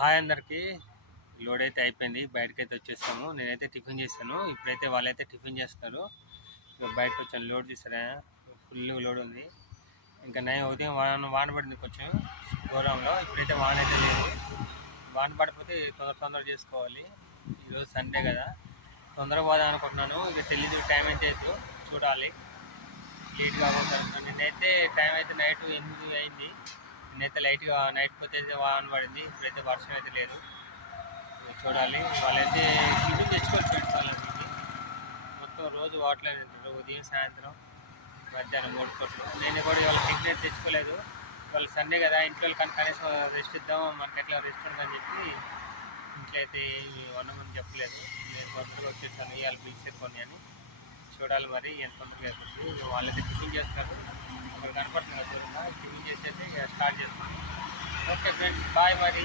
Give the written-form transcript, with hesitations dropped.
Hi అందరికీ. Load అయితే అయిపోయింది. బయటకైతే వచ్చేసాము. నేనైతే టిఫిన్ చేశాను. ఇప్పుడైతే వాళ్ళైతే టిఫిన్ చేస్తున్నారు. బయటకు వచ్చాను. లోడ్ చూసారా, ఫుల్ లోడ్ ఉంది. ఇంకా నేను ఉదయం వాన పడింది కొంచెం ఘోరంలో. ఇప్పుడైతే వాన అయితే లేదు. వాన పడిపోతే తొందర చేసుకోవాలి. ఈరోజు సండే కదా, తొందరగా పోదాం అనుకుంటున్నాను. ఇక తెలీదు, టైం అయితే లేదు, చూడాలి. లేట్ కాకుండా నేనైతే టైం అయితే నైట్ 8 అయింది. నేనైతే లైట్గా నైట్ పోతే వాన పడింది. ఇప్పుడైతే వర్షం అయితే లేదు. చూడాలి. వాళ్ళైతే టిఫిన్ తెచ్చుకొని పెట్టుకోవాలండి. మొత్తం రోజు వాటర్లో తింటారు, ఉదయం సాయంత్రం మధ్యాహ్నం 3 పూటలు. నేను కూడా ఇవాళ టిఫిన్ అయితే తెచ్చుకోలేదు. ఇవాళ సండే కదా, ఇంట్లో కానీ కనీసం రెస్ట్ ఇద్దాం, మనకి ఎట్లా రెస్ట్ ఉందని చెప్పి ఇంట్లో అయితే వండమని చెప్పలేదు. నేను తొందరగా వచ్చేసాను. ఇవాళ పిలిచారు కొన్ని అని. చూడాలి మరి ఎంత తొందరగా అయిపోతుంది. వాళ్ళైతే టిఫిన్ చేస్తారు. అక్కడ కనపడుతుంది కదా, టిఫిన్ చేసి అయితే స్టార్ట్ చేస్తాను. ఓకే ఫ్రెండ్స్, బాయ్ మరి.